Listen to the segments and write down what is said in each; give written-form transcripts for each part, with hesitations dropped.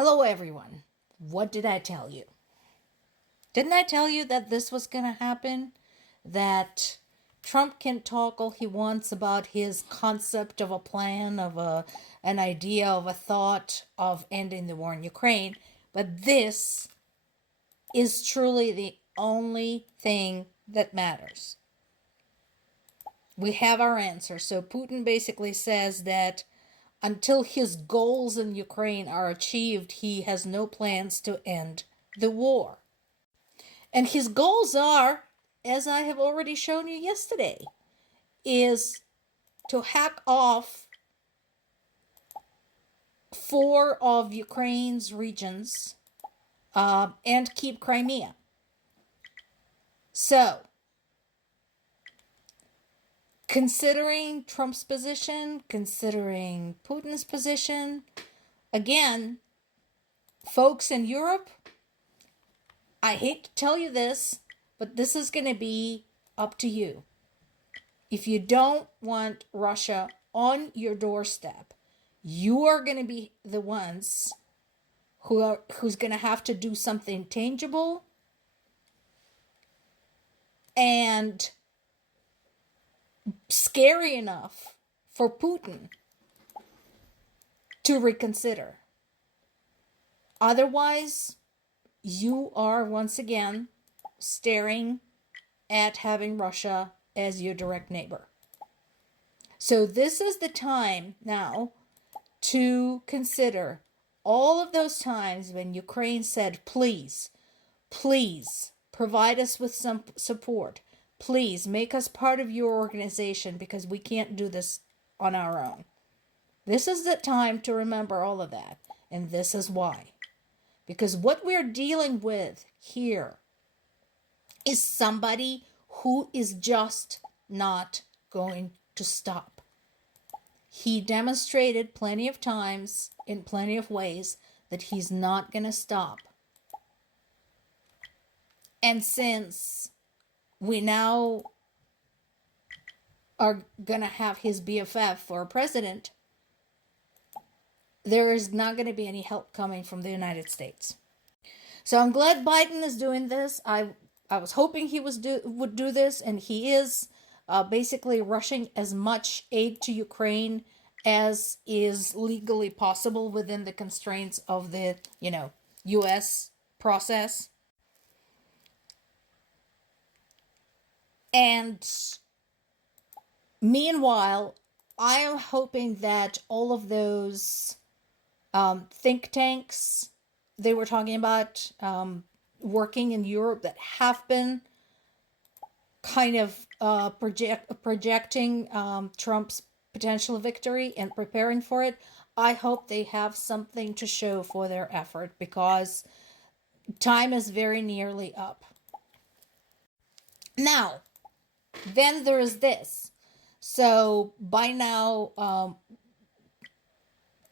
Hello, everyone. What did I tell you? Didn't I tell you that this was going to happen? That Trump can talk all he wants about his concept of a plan, an idea, of a thought of ending the war in Ukraine, but this is truly the only thing that matters. We have our answer. So Putin basically says that until his goals in Ukraine are achieved, he has no plans to end the war. And his goals are, as I have already shown you yesterday, is to hack off 4 of Ukraine's regions and keep Crimea. So, considering Trump's position, considering Putin's position, again, folks in Europe, I hate to tell you this, but this is going to be up to you. If you don't want Russia on your doorstep, you are going to be the ones who's going to have to do something tangible and scary enough for Putin to reconsider. Otherwise, you are once again staring at having Russia as your direct neighbor. So this is the time now to consider all of those times when Ukraine said, please, please provide us with some support. Please make us part of your organization because we can't do this on our own. This is the time to remember all of that. And this is why. Because what we're dealing with here is somebody who is just not going to stop. He demonstrated plenty of times, in plenty of ways, that he's not going to stop. And since we now are going to have his BFF for president, there is not going to be any help coming from the United States. So I'm glad Biden is doing this. I was hoping he would do this, and he is basically rushing as much aid to Ukraine as is legally possible within the constraints of the, U.S. process. And meanwhile, I am hoping that all of those think tanks they were talking about working in Europe that have been kind of projecting Trump's potential victory and preparing for it, I hope they have something to show for their effort because time is very nearly up. Now, then there is this. So by now,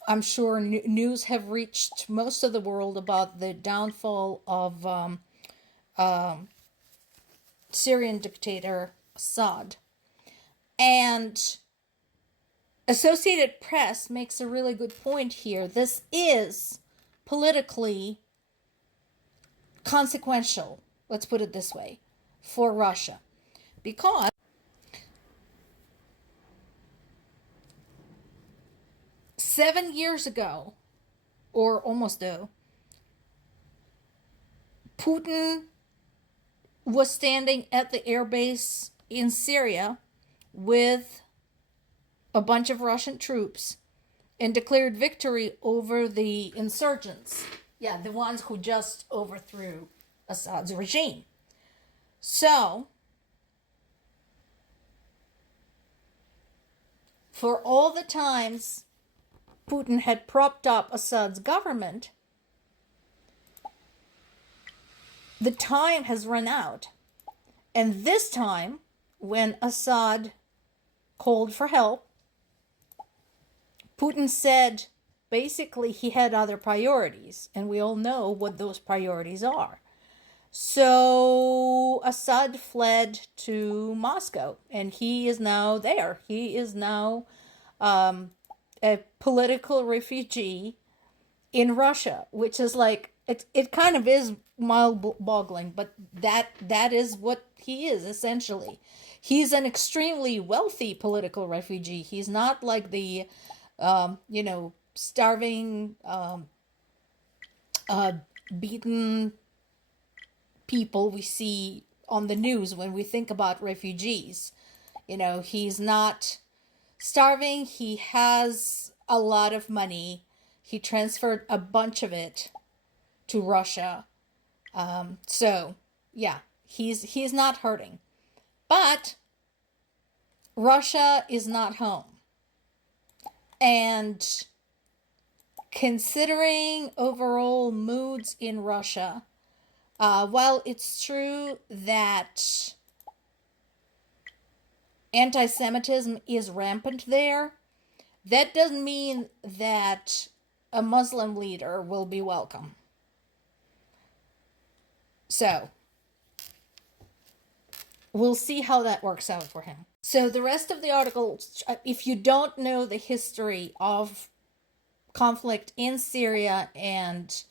I'm sure news have reached most of the world about the downfall of Syrian dictator Assad. And Associated Press makes a really good point here. This is politically consequential, let's put it this way, for Russia. Because seven years ago, or almost though, Putin was standing at the airbase in Syria with a bunch of Russian troops and declared victory over the insurgents. Yeah, the ones who just overthrew Assad's regime. So, for all the times Putin had propped up Assad's government, the time has run out. And this time, when Assad called for help, Putin said basically he had other priorities, and we all know what those priorities are. So Assad fled to Moscow, and he is now there. He is now a political refugee in Russia, which is like it kind of is mind-boggling, but that is what he is essentially. He's an extremely wealthy political refugee. He's not like the starving, uh, beaten people we see on the news when we think about refugees. He's not starving. He has a lot of money. He transferred a bunch of it to Russia. So yeah, he's not hurting. But Russia is not home. And considering overall moods in Russia, while it's true that anti-Semitism is rampant there, that doesn't mean that a Muslim leader will be welcome. So, we'll see how that works out for him. So the rest of the article, if you don't know the history of conflict in Syria and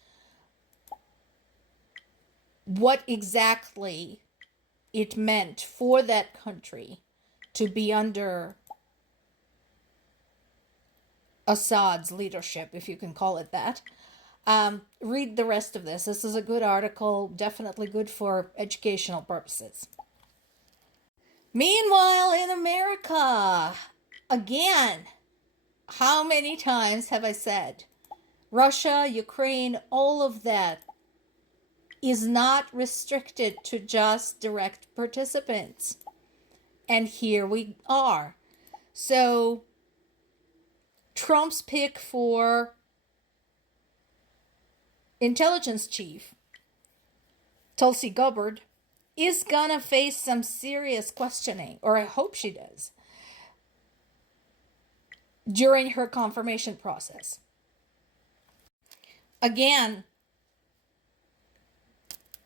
what exactly it meant for that country to be under Assad's leadership, if you can call it that, read the rest of this. This is a good article, definitely good for educational purposes. Meanwhile, in America, again, how many times have I said Russia, Ukraine, all of that is not restricted to just direct participants. And here we are. So, Trump's pick for intelligence chief, Tulsi Gabbard, is gonna face some serious questioning, or I hope she does, during her confirmation process. Again,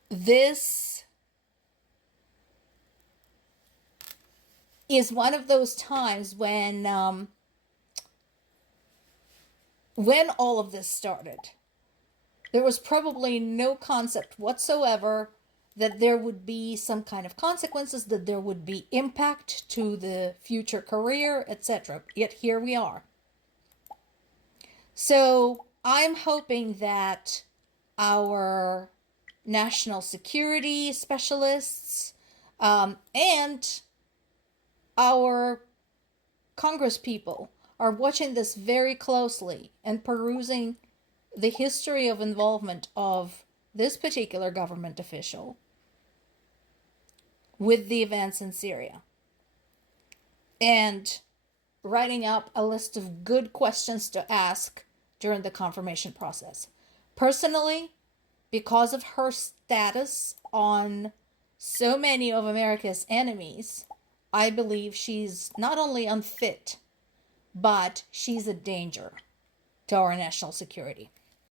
this is one of those times when all of this started, there was probably no concept whatsoever that there would be some kind of consequences, that there would be impact to the future career, etc. Yet here we are. So I'm hoping that our national security specialists and our Congress people are watching this very closely and perusing the history of involvement of this particular government official with the events in Syria, and writing up a list of good questions to ask during the confirmation process. Personally, because of her status on so many of America's enemies, I believe she's not only unfit, but she's a danger to our national security.